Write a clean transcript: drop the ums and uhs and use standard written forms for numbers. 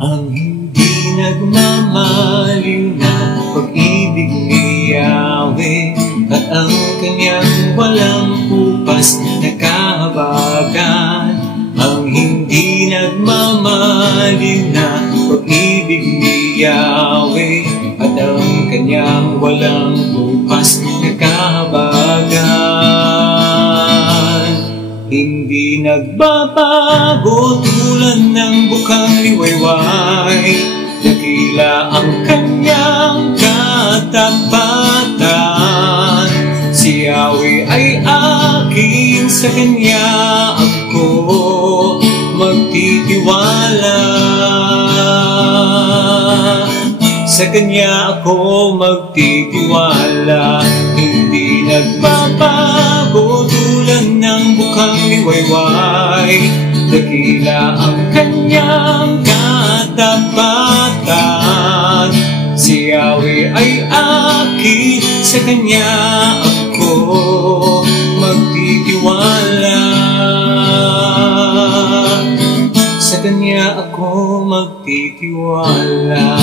Ang hindi nagmamaliw na pag-ibig ni Yahweh, at ang kanyang walang pupas na kahabagan. Ang hindi nagmamaliw na pag-ibig ni Yahweh, at ang kanyang walang pupas na kahabagan. Hindi nagbabago tulad ng bukang liwayway, dakila ang kanyang katapatan. Si Yahweh ay akin, sa kanya ako magtitiwala. Sa kanya ako magtitiwala. Hindi nagbabago tulad ng bukang liwayway, dakila ang kanyang katapatan. Si Yahweh ay akin, sa kanya ako magtitiwala. Sa kanya ako magtitiwala.